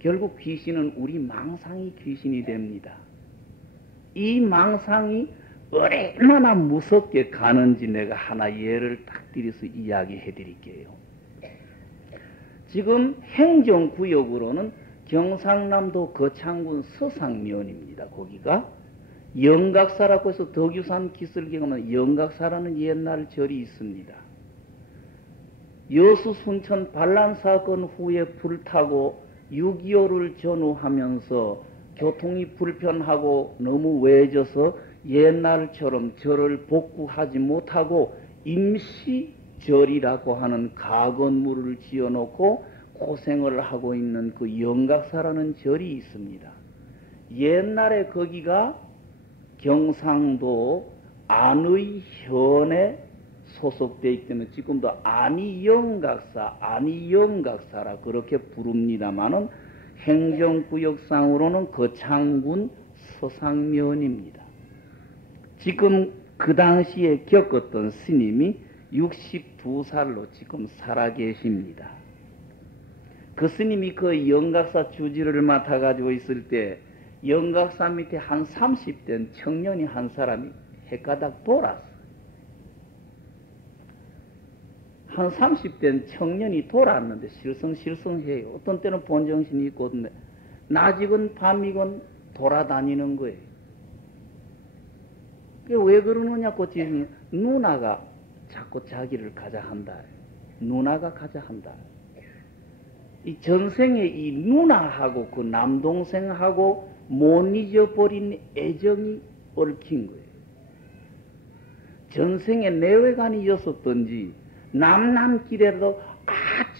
결국 귀신은 우리 망상이 귀신이 됩니다. 이 망상이 얼마나 무섭게 가는지 내가 하나 예를 딱 들여서 이야기해 드릴게요. 지금 행정구역으로는 경상남도 거창군 서상면입니다. 거기가 영각사라고 해서 덕유산 기슭에 가면 영각사라는 옛날 절이 있습니다. 여수 순천 반란 사건 후에 불타고 6.25를 전후하면서 교통이 불편하고 너무 외져서 옛날처럼 절을 복구하지 못하고 임시절이라고 하는 가건물을 지어놓고 고생을 하고 있는 그 영각사라는 절이 있습니다. 옛날에 거기가 경상도 안의현에 소속되어 있기 때문에 지금도 안의영각사라 그렇게 부릅니다마는 행정구역상으로는 거창군 서상면입니다. 지금 그 당시에 겪었던 스님이 62살로 지금 살아계십니다. 그 스님이 그 영각사 주지를 맡아가지고 있을 때 영각사 밑에 한 30대 청년이 한 사람이 헷가닥 돌았어. 한 30대 청년이 돌았는데 실성해요. 어떤 때는 본정신이 있고 낮이건 밤이건 돌아다니는 거예요. 왜 그러느냐고 지금 누나가 자꾸 자기를 가자 한다. 누나가 가자 한다. 이 전생에 이 누나하고 그 남동생하고 못 잊어버린 애정이 얽힌 거예요. 전생에 내외간이었었던지 남남길에도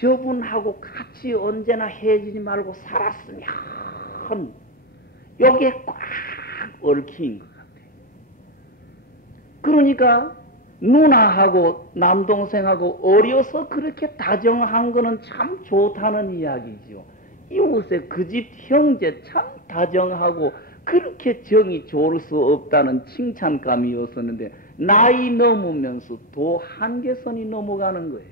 저분하고 같이 언제나 헤어지지 말고 살았으면 여기에 꽉 얽힌 것 같아요. 그러니까 누나하고 남동생하고 어려서 그렇게 다정한 거는 참 좋다는 이야기죠. 이웃에 그 집 형제 참 다정하고 그렇게 정이 좋을 수 없다는 칭찬감이었었는데 나이 넘으면서 또 한계선이 넘어가는 거예요.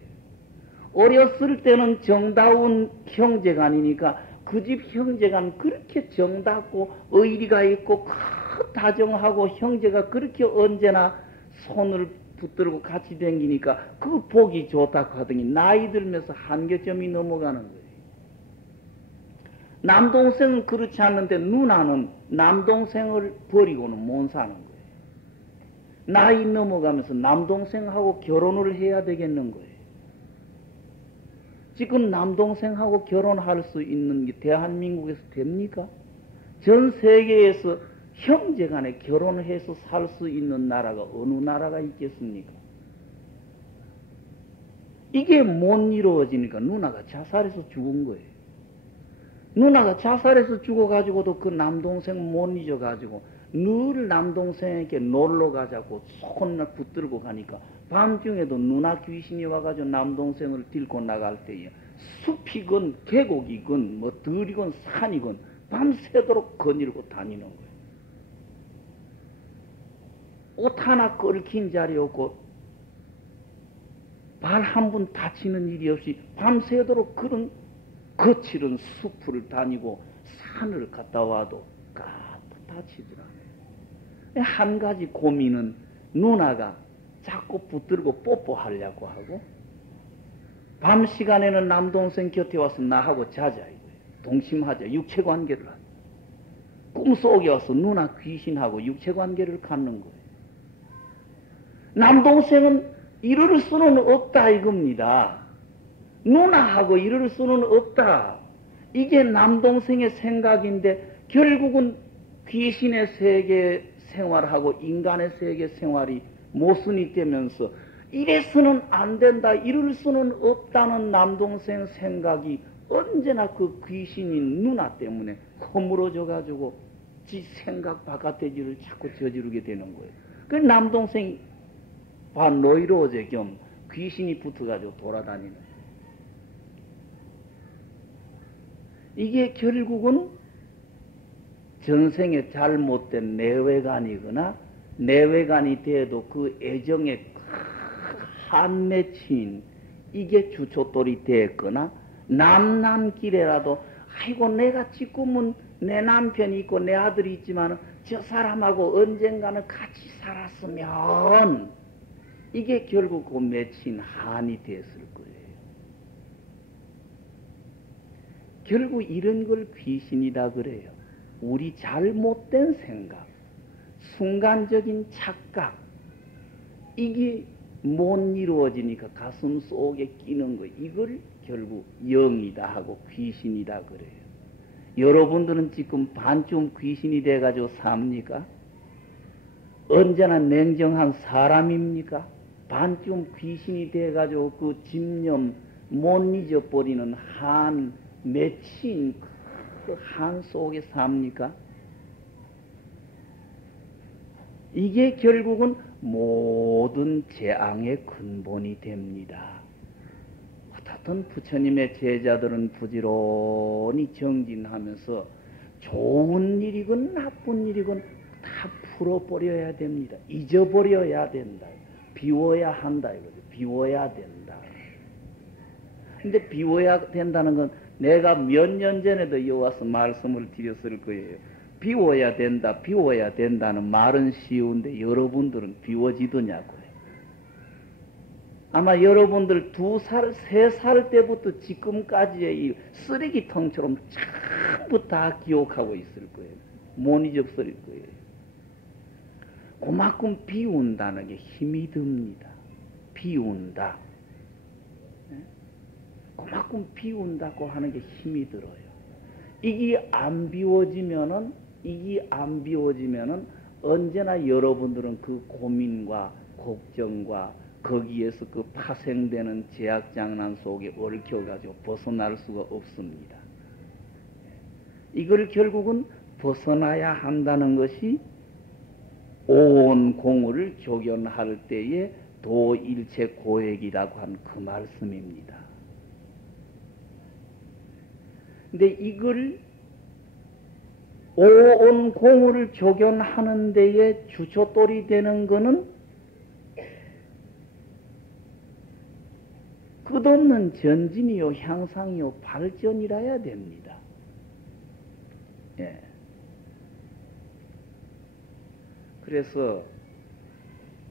어렸을 때는 정다운 형제간이니까 그 집 형제간 그렇게 정답고 의리가 있고 다정하고 형제가 그렇게 언제나 손을 붙들고 같이 다니니까 그 복이 좋다고 하더니 나이 들면서 한계점이 넘어가는 거예요. 남동생은 그렇지 않는데 누나는 남동생을 버리고는 못 사는 거예요. 나이 넘어가면서 남동생하고 결혼을 해야 되겠는 거예요. 지금 남동생하고 결혼할 수 있는 게 대한민국에서 됩니까? 전 세계에서 형제간에 결혼해서 살 수 있는 나라가 어느 나라가 있겠습니까? 이게 못 이루어지니까 누나가 자살해서 죽은 거예요. 누나가 자살해서 죽어가지고도 그 남동생 못 잊어가지고 늘 남동생에게 놀러 가자고 손을 붙들고 가니까 밤중에도 누나 귀신이 와가지고 남동생을 데리고 나갈 때에 숲이건 계곡이건 뭐 들이건 산이건 밤새도록 거닐고 다니는 거예요. 옷 하나 끓긴 자리 없고 발 한 번 다치는 일이 없이 밤새도록 그런 거칠은 숲을 다니고 산을 갔다 와도 까딱 다치더라고요. 한 가지 고민은 누나가 자꾸 붙들고 뽀뽀하려고 하고 밤 시간에는 남동생 곁에 와서 나하고 자자 이거예요. 동심하자. 육체관계를 하자. 꿈속에 와서 누나 귀신하고 육체관계를 갖는 거예요. 남동생은 이럴 수는 없다 이겁니다. 누나하고 이럴 수는 없다. 이게 남동생의 생각인데 결국은 귀신의 세계 생활하고 인간의 세계 생활이 모순이 되면서 이래서는 안 된다, 이럴 수는 없다는 남동생 생각이 언제나 그 귀신인 누나 때문에 허물어져 가지고 지 생각 바깥의 일을 자꾸 저지르게 되는 거예요. 그 남동생이 반노이로제 겸 귀신이 붙어가지고 돌아다니는 거예요. 이게 결국은 전생에 잘못된 내외간이거나 내외간이 돼도 그 애정에 한 맺힌 이게 주춧돌이 됐거나 남남길에라도 아이고 내가 지금은 내 남편이 있고 내 아들이 있지만 저 사람하고 언젠가는 같이 살았으면 이게 결국 그 맺힌 한이 됐을 거예요. 결국 이런 걸 귀신이다 그래요. 우리 잘못된 생각, 순간적인 착각, 이게 못 이루어지니까 가슴 속에 끼는 거, 이걸 결국 영이다 하고 귀신이다 그래요. 여러분들은 지금 반쯤 귀신이 돼가지고 삽니까? 언제나 냉정한 사람입니까? 반쯤 귀신이 돼가지고 그 집념 못 잊어버리는 한 맺힌 그 한 속에 삽니까? 이게 결국은 모든 재앙의 근본이 됩니다. 어떻든 부처님의 제자들은 부지런히 정진하면서 좋은 일이건 나쁜 일이건 다 풀어버려야 됩니다. 잊어버려야 된다. 비워야 한다. 이거죠. 비워야 된다. 근데 비워야 된다는 건 내가 몇 년 전에도 여와서 말씀을 드렸을 거예요. 비워야 된다, 비워야 된다는 말은 쉬운데 여러분들은 비워지더냐고요. 아마 여러분들 2살, 3살 때부터 지금까지의 이 쓰레기통처럼 전부 다 기억하고 있을 거예요. 못 잊어버릴 거예요. 그만큼 비운다는 게 힘이 듭니다. 비운다. 그만큼 비운다고 하는 게 힘이 들어요. 이게 안 비워지면은 언제나 여러분들은 그 고민과 걱정과 거기에서 그 파생되는 제약장난 속에 얽혀가지고 벗어날 수가 없습니다. 이걸 결국은 벗어나야 한다는 것이 온 공을 조견할 때의 도일체 고액이라고 한 그 말씀입니다. 근데 이걸 온 공을 조견하는 데에 주초돌이 되는 것은 끝없는 전진이요, 향상이요, 발전이라야 됩니다. 예. 그래서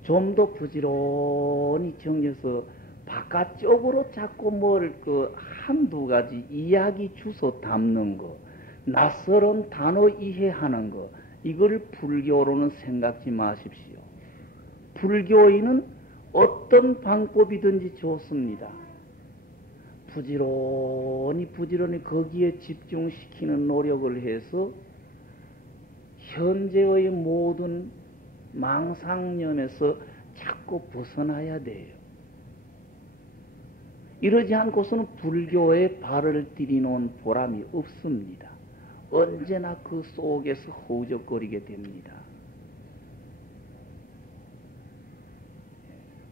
좀 더 부지런히 정해서 바깥쪽으로 자꾸 뭘 한두 가지 이야기 주소 담는 거, 낯설은 단어 이해하는 거, 이걸 불교로는 생각지 마십시오. 불교인은 어떤 방법이든지 좋습니다. 부지런히 거기에 집중시키는 노력을 해서 현재의 모든 망상념에서 자꾸 벗어나야 돼요. 이러지 않고서는 불교에 발을 들이놓은 보람이 없습니다. 언제나 그 속에서 허우적거리게 됩니다.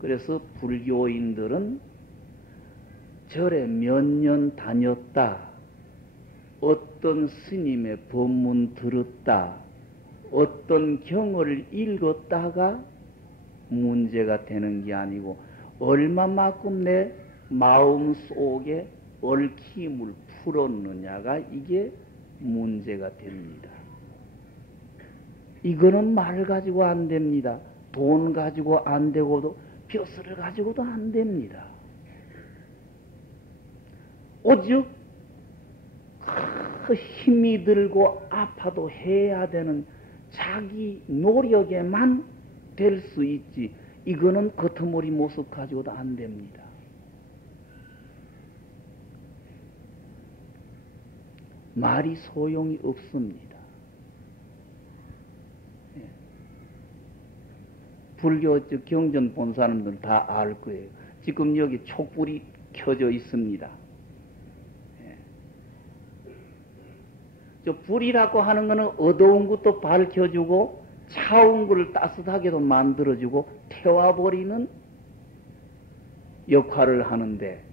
그래서 불교인들은 절에 몇 년 다녔다, 어떤 스님의 법문 들었다, 어떤 경을 읽었다가 문제가 되는 게 아니고 얼마만큼 내 마음 속에 얽힘을 풀었느냐가 이게 문제가 됩니다. 이거는 말 가지고 안 됩니다. 돈 가지고 안 되고도 벼슬을 가지고도 안 됩니다. 오직 힘이 들고 아파도 해야 되는 자기 노력에만 될 수 있지, 이거는 겉머리 모습 가지고도 안 됩니다. 말이 소용이 없습니다. 불교 경전 본 사람들 다 알 거예요. 지금 여기 촛불이 켜져 있습니다. 저 불이라고 하는 것은 어두운 것도 밝혀주고 차운 것을 따뜻하게도 만들어주고 태워버리는 역할을 하는데,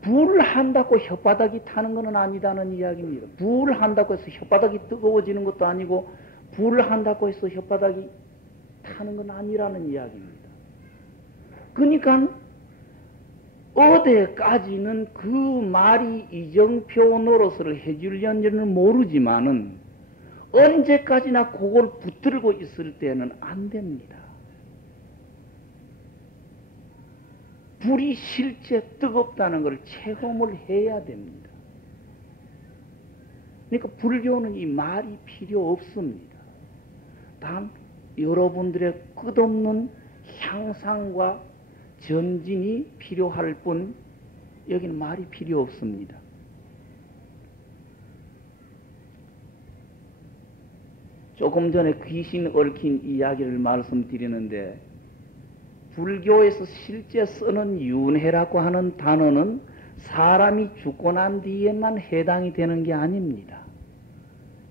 불을 한다고 혓바닥이 타는 것은 아니다는 이야기입니다. 불을 한다고 해서 혓바닥이 뜨거워지는 것도 아니고 불을 한다고 해서 혓바닥이 타는 건 아니라는 이야기입니다. 그러니까 어디까지는 그 말이 이정표 노릇을 해주려는지는 모르지만은 언제까지나 그걸 붙들고 있을 때는 안 됩니다. 불이 실제 뜨겁다는 걸 체험을 해야 됩니다. 그러니까 불교는 이 말이 필요 없습니다. 단 여러분들의 끝없는 향상과 전진이 필요할 뿐 여기는 말이 필요 없습니다. 조금 전에 귀신 얽힌 이야기를 말씀드리는데 불교에서 실제 쓰는 윤회라고 하는 단어는 사람이 죽고 난 뒤에만 해당이 되는 게 아닙니다.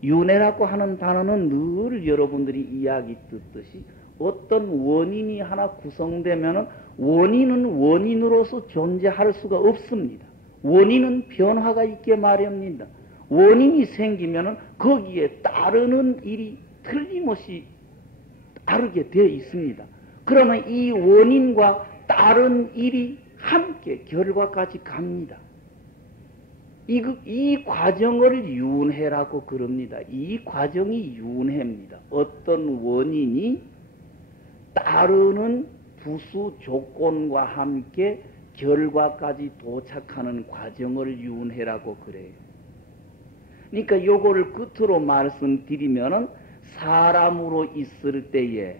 윤회라고 하는 단어는 늘 여러분들이 이야기 듣듯이 어떤 원인이 하나 구성되면 원인은 원인으로서 존재할 수가 없습니다. 원인은 변화가 있게 마련입니다. 원인이 생기면 거기에 따르는 일이 틀림없이 따르게 되어 있습니다. 그러면 이 원인과 다른 일이 함께 결과까지 갑니다. 이 과정을 윤회라고 그럽니다. 이 과정이 윤회입니다. 어떤 원인이 따르는 부수 조건과 함께 결과까지 도착하는 과정을 윤회라고 그래요. 그러니까 요거를 끝으로 말씀드리면은 사람으로 있을 때에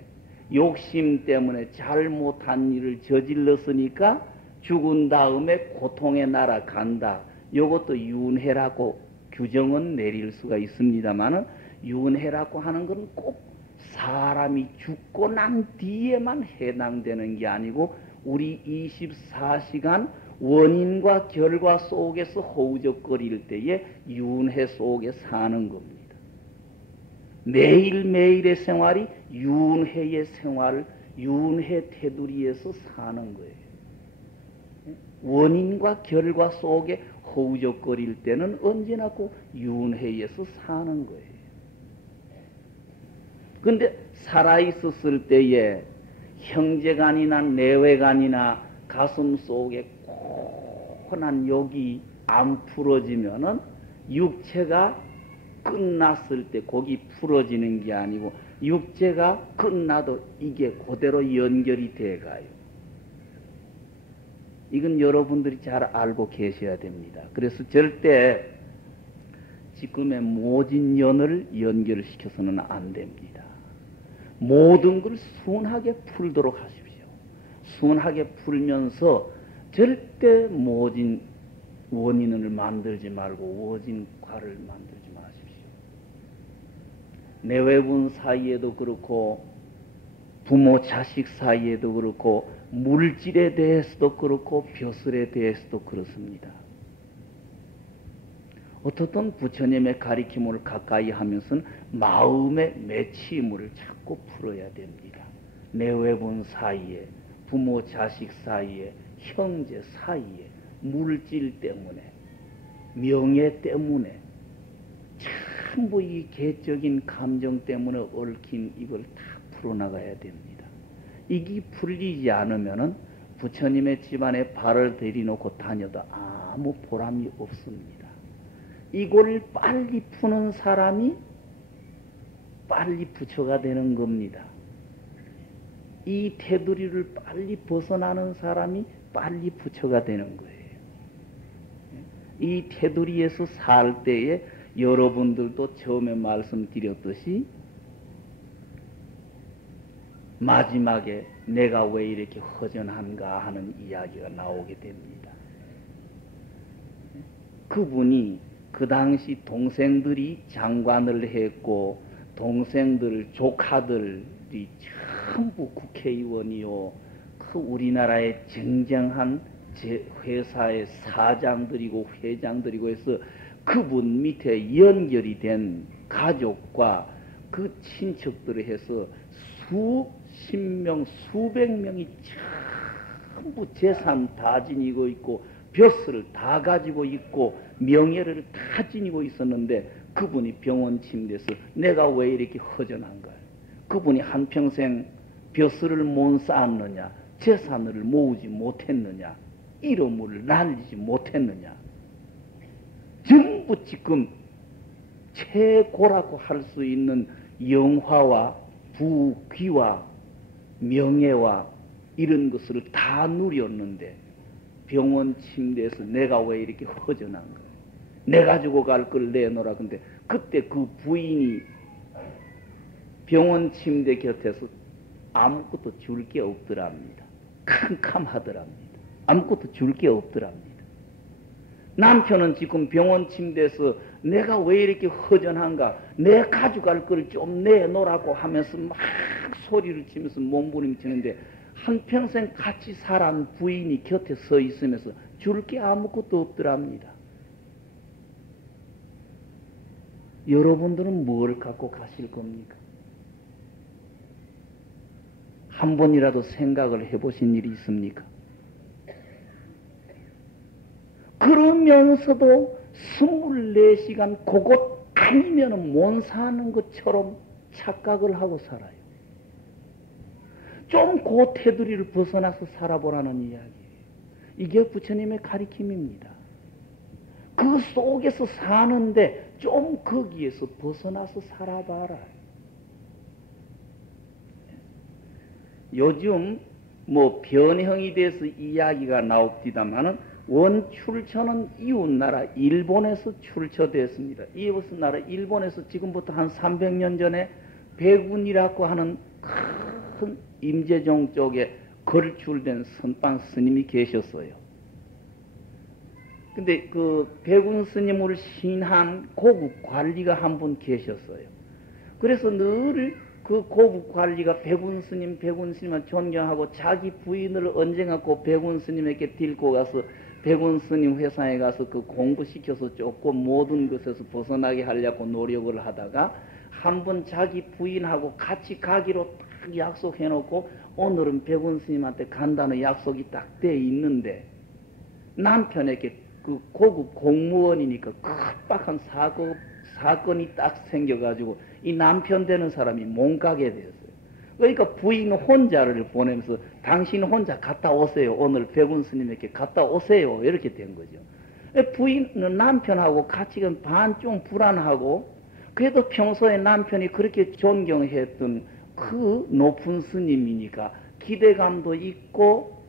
욕심 때문에 잘못한 일을 저질렀으니까 죽은 다음에 고통에 날아간다. 요것도 윤회라고 규정은 내릴 수가 있습니다만은 윤회라고 하는 건 꼭 사람이 죽고 난 뒤에만 해당되는 게 아니고 우리 24시간 원인과 결과 속에서 허우적거릴 때에 윤회 속에 사는 겁니다. 매일매일의 생활이 윤회의 생활, 윤회 테두리에서 사는 거예요. 원인과 결과 속에 허우적거릴 때는 언제나 그 윤회에서 사는 거예요. 근데 살아있었을 때에 형제간이나 내외간이나 가슴 속에 고난 욕이 안 풀어지면은 육체가 끝났을 때 거기 풀어지는 게 아니고 육체가 끝나도 이게 그대로 연결이 돼가요. 이건 여러분들이 잘 알고 계셔야 됩니다. 그래서 절대 지금의 모진연을 연결시켜서는 안 됩니다. 모든 걸 순하게 풀도록 하십시오. 순하게 풀면서 절대 모진 원인을 만들지 말고 워진과를 만들지 마십시오. 내외분 사이에도 그렇고 부모 자식 사이에도 그렇고 물질에 대해서도 그렇고 벼슬에 대해서도 그렇습니다. 어떻든 부처님의 가리킴을 가까이 하면서는 마음의 맺힘을 자꾸 풀어야 됩니다. 내외분 사이에, 부모 자식 사이에, 형제 사이에, 물질 때문에, 명예 때문에, 전부 이 개적인 감정 때문에 얽힌 이걸 다 풀어나가야 됩니다. 이게 풀리지 않으면은 부처님의 집안에 발을 들이놓고 다녀도 아무 보람이 없습니다. 이걸 빨리 푸는 사람이 빨리 부처가 되는 겁니다. 이 테두리를 빨리 벗어나는 사람이 빨리 부처가 되는 거예요. 이 테두리에서 살 때에 여러분들도 처음에 말씀드렸듯이 마지막에 내가 왜 이렇게 허전한가 하는 이야기가 나오게 됩니다. 그분이 그 당시 동생들이 장관을 했고 동생들 조카들이 전부 국회의원이요 그 우리나라의 쟁쟁한 회사의 사장들이고 회장들이고 해서 그분 밑에 연결이 된 가족과 그 친척들을 해서 수십 명 수백 명이 전부 재산 다 지니고 있고 벼슬을 다 가지고 있고 명예를 다 지니고 있었는데 그분이 병원 침대에서 내가 왜 이렇게 허전한가? 그분이 한평생 벼슬을 못 쌓았느냐? 재산을 모으지 못했느냐? 이름을 날리지 못했느냐. 전부 지금 최고라고 할 수 있는 영화와 부귀와 명예와 이런 것을 다 누렸는데 병원 침대에서 내가 왜 이렇게 허전한 거야. 내 가지고 갈 걸 내놓으라. 근데 그때 그 부인이 병원 침대 곁에서 아무것도 줄 게 없더랍니다. 캄캄하더랍니다. 아무것도 줄 게 없더랍니다. 남편은 지금 병원 침대에서 내가 왜 이렇게 허전한가, 내 가져갈 걸 좀 내놓으라고 하면서 막 소리를 치면서 몸부림치는데 한평생 같이 살아온 부인이 곁에 서 있으면서 줄 게 아무것도 없더랍니다. 여러분들은 뭘 갖고 가실 겁니까? 한 번이라도 생각을 해보신 일이 있습니까? 그러면서도 24시간 그곳 아니면 못 사는 것처럼 착각을 하고 살아요. 좀 그 테두리를 벗어나서 살아보라는 이야기예요. 이게 부처님의 가르침입니다. 그 속에서 사는데 좀 거기에서 벗어나서 살아봐라. 요즘 뭐 변형이 돼서 이야기가 나옵니다마는 원 출처는 이웃나라 일본에서 출처됐습니다. 이웃나라 일본에서 지금부터 한 300년 전에 백운이라고 하는 큰 임재정 쪽에 걸출된 선방 스님이 계셨어요. 근데 그 백운 스님을 신한 고급 관리가 한 분 계셨어요. 그래서 늘 그 고급 관리가 백운 스님을 존경하고 자기 부인을 언젠가 그 백운 스님에게 데리고 가서 백운 스님 회사에 가서 그 공부시켜서 조금 모든 것에서 벗어나게 하려고 노력을 하다가 한 번 자기 부인하고 같이 가기로 딱 약속해놓고 오늘은 백운 스님한테 간다는 약속이 딱 돼 있는데 남편에게 그 고급 공무원이니까 급박한 사건이 딱 생겨가지고 이 남편 되는 사람이 못 가게 되었어요. 그러니까 부인 혼자를 보내면서 당신 혼자 갔다 오세요. 오늘 백운 스님에게 갔다 오세요. 이렇게 된 거죠. 부인은 남편하고 같이 반 좀 불안하고 그래도 평소에 남편이 그렇게 존경했던 그 높은 스님이니까 기대감도 있고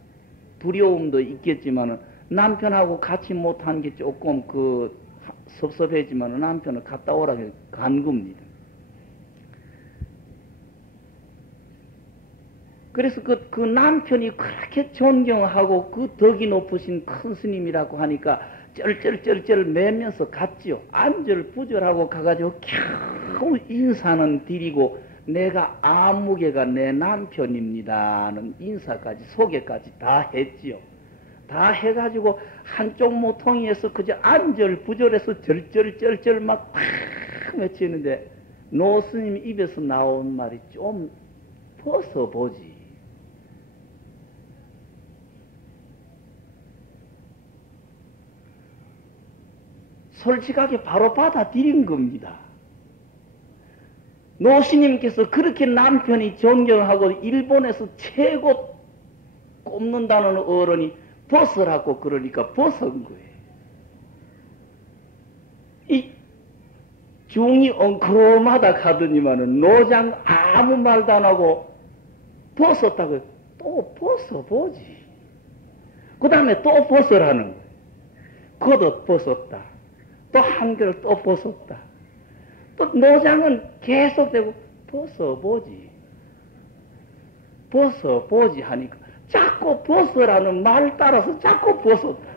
두려움도 있겠지만은 남편하고 같이 못한 게 조금 섭섭했지만 남편을 갔다 오라고 간 겁니다. 그래서 그 남편이 그렇게 존경하고 그 덕이 높으신 큰 스님이라고 하니까 쩔쩔쩔쩔 매면서 갔지요. 안절부절하고 가가지고 겨우 인사는 드리고 내가 아무개가 내 남편입니다는 인사까지 소개까지 다 했지요. 다 해가지고 한쪽 모퉁이에서 그저 안절부절해서 절절절절 막 외치는데 노스님 입에서 나온 말이 좀 벗어보지. 솔직하게 바로 받아들인 겁니다. 노스님께서 그렇게 남편이 존경하고 일본에서 최고 꼽는다는 어른이 벗으라고 그러니까 벗은 거예요. 이 중이 엉큼하다 가더니만은 노장 아무 말도 안 하고 벗었다고 또 벗어보지. 그 다음에 또 벗으라는 거예요. 걷어 벗었다. 또 한결 또 벗었다. 또 노장은 계속되고 벗어보지. 벗어보지 하니까 자꾸 벗으라는 말 따라서 자꾸 벗었다.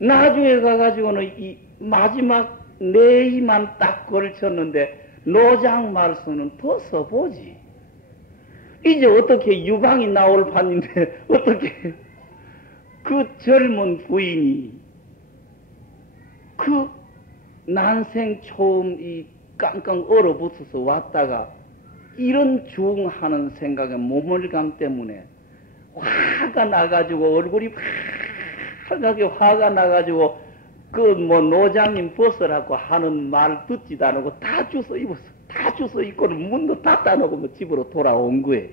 나중에 가가지고는 이 마지막 네이만 딱 걸쳤는데 노장 말씀은 벗어보지. 이제 어떻게 유방이 나올 판인데 어떻게 그 젊은 부인이 그 난생 처음 이 깡깡 얼어붙어서 왔다가 이런 중하는 생각에 모멸감 때문에 화가 나가지고 얼굴이 하게 화가 나가지고 그 뭐 노장님 벗으라고 하는 말 듣지도 않고 다 주워 입었어. 다 주워 입고는 문도 닫아 놓고 뭐 집으로 돌아온 거예요.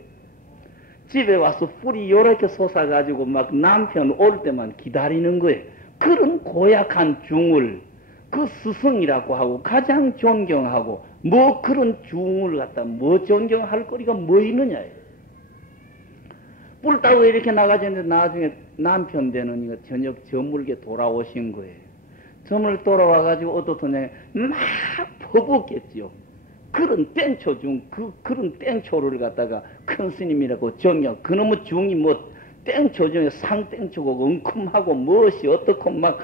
집에 와서 뿔이 요렇게 솟아가지고 막 남편 올 때만 기다리는 거예요. 그런 고약한 중을 그 스승이라고 하고 가장 존경하고 뭐 그런 중을 갖다 뭐 존경할 거리가 뭐 있느냐예요. 뿔 따고 이렇게 나가셨는데 나중에 남편 되는 이거 저녁 저물게 돌아오신 거예요. 저물 돌아와가지고 어떻더냐 막 퍼붓겠지요. 그런 땡초 중 그런 땡초를 갖다가 큰 스님이라고 존경. 그놈의 중이 뭐 땡초 중에 상땡초고 엉큼하고 무엇이 어떻고 막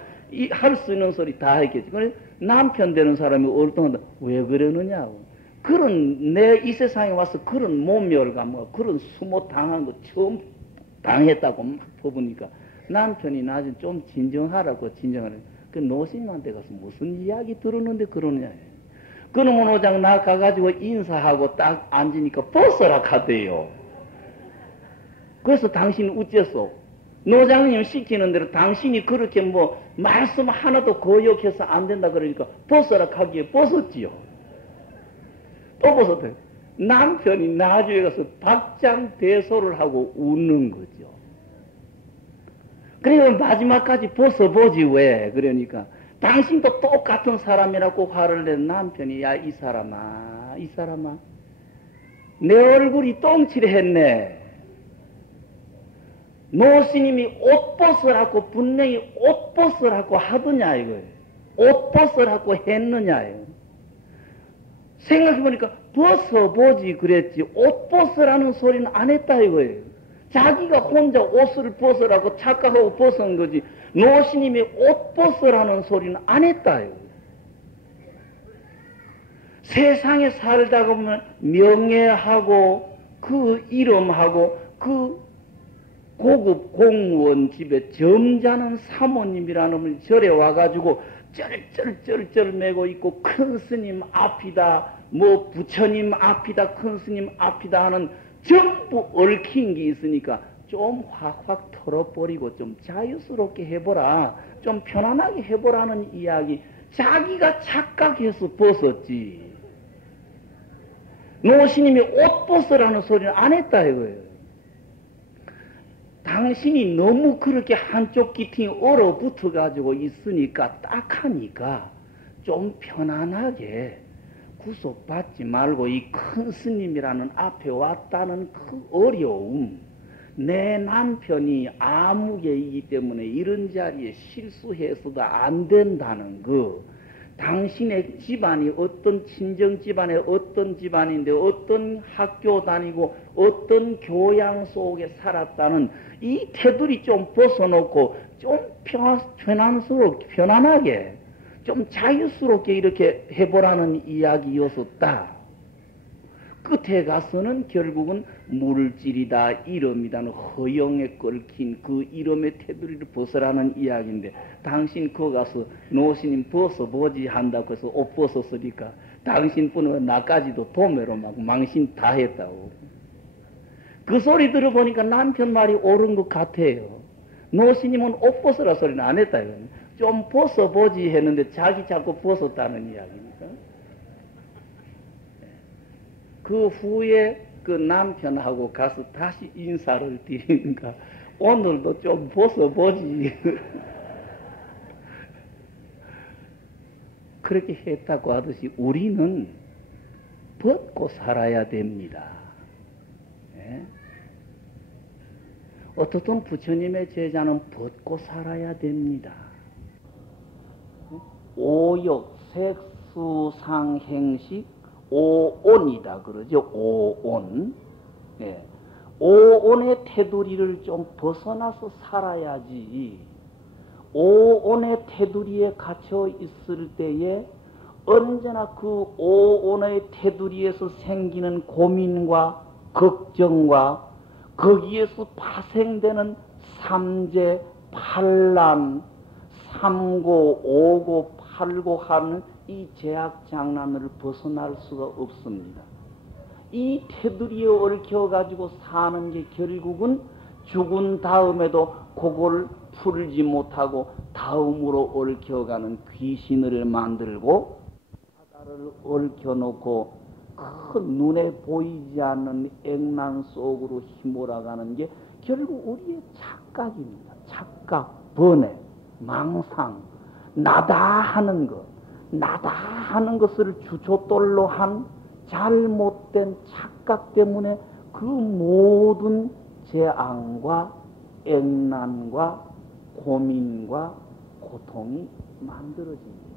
할 수 있는 소리 다 했겠지. 그래 남편 되는 사람이 얼동한다. 왜 그러느냐고. 그런 내 이 세상에 와서 그런 모멸감 뭐 그런 수모 당한 거 처음 당했다고 막 퍼보니까 남편이 나중에 좀 진정하라고 진정하라. 그 노신한테 가서 무슨 이야기 들었는데 그러느냐. 그놈의 노장 나 가가지고 인사하고 딱 앉으니까 벗어라 카대요. 그래서 당신 어째서 노장님 시키는 대로 당신이 그렇게 뭐 말씀 하나도 거역해서 안 된다 그러니까 벗어라 하기에 벗었지요. 또 벗었대요. 남편이 나중에 가서 박장대소를 하고 웃는 거죠. 그래서 마지막까지 벗어보지 왜 그러니까 당신도 똑같은 사람이라고 화를 낸 남편이 야 이 사람아 내 얼굴이 똥칠했네. 노스님이 옷 벗으라고 분명히 옷 벗으라고 하더냐 이거예요. 옷 벗으라고 했느냐 이거예요. 생각해보니까 벗어보지 그랬지 옷 벗으라는 소리는 안 했다 이거예요. 자기가 혼자 옷을 벗으라고 착각하고 벗은 거지 노스님이 옷 벗으라는 소리는 안 했다 이거예요. 세상에 살다가 보면 명예하고 그 이름하고 그 고급 공무원 집에 점잖은 사모님이라는 분이 절에 와가지고 쩔쩔쩔쩔 매고 있고 큰 스님 앞이다 뭐 부처님 앞이다 큰 스님 앞이다 하는 전부 얽힌 게 있으니까 좀 확확 털어버리고 좀 자유스럽게 해보라 좀 편안하게 해보라는 이야기 자기가 착각해서 벗었지 노스님이 옷 벗으라는 소리는 안 했다 이거예요. 당신이 너무 그렇게 한쪽 기팅이 얼어붙어 가지고 있으니까 딱하니까 좀 편안하게 구속받지 말고 이 큰 스님이라는 앞에 왔다는 그 어려움 내 남편이 아무개이기 때문에 이런 자리에 실수해서도 안 된다는 거 당신의 집안이 어떤 친정 집안의 어떤 집안인데 어떤 학교 다니고 어떤 교양 속에 살았다는 이 테두리 좀 벗어놓고 좀 편안스럽게 편안하게 좀 자유스럽게 이렇게 해보라는 이야기였었다. 끝에 가서는 결국은 물질이다 이름이다는 허영에 끓긴 그 이름의 테두리를 벗으라는 이야기인데 당신 거 가서 노스님 벗어보지 한다고 해서 옷 벗었으니까 당신뿐만 나까지도 도매로 막 망신 다 했다고. 그 소리 들어보니까 남편 말이 옳은 것 같아요. 노스님은 옷 벗으라 소리는 안 했다. 좀 벗어보지 했는데 자기 자꾸 벗었다는 이야기입니다. 그 후에 그 남편하고 가서 다시 인사를 드리니까 오늘도 좀 벗어보지. 그렇게 했다고 하듯이 우리는 벗고 살아야 됩니다. 예? 어떻든 부처님의 제자는 벗고 살아야 됩니다. 오욕, 색수, 상, 행식, 오온이다 그러죠. 오온. 예. 오온의 테두리를 좀 벗어나서 살아야지. 오온의 테두리에 갇혀 있을 때에 언제나 그 오온의 테두리에서 생기는 고민과 걱정과 거기에서 파생되는 삼재, 팔란, 삼고, 오고, 팔고 하는 이 제약 장난을 벗어날 수가 없습니다. 이 테두리에 얽혀가지고 사는 게 결국은 죽은 다음에도 그걸 풀지 못하고 다음으로 얽혀가는 귀신을 만들고 바다를 얽혀놓고 큰 눈에 보이지 않는 액난 속으로 힘몰아가는 게 결국 우리의 착각입니다. 착각, 번뇌, 망상, 나다 하는 것, 나다 하는 것을 주초돌로 한 잘못된 착각 때문에 그 모든 재앙과 액난과 고민과 고통이 만들어집니다.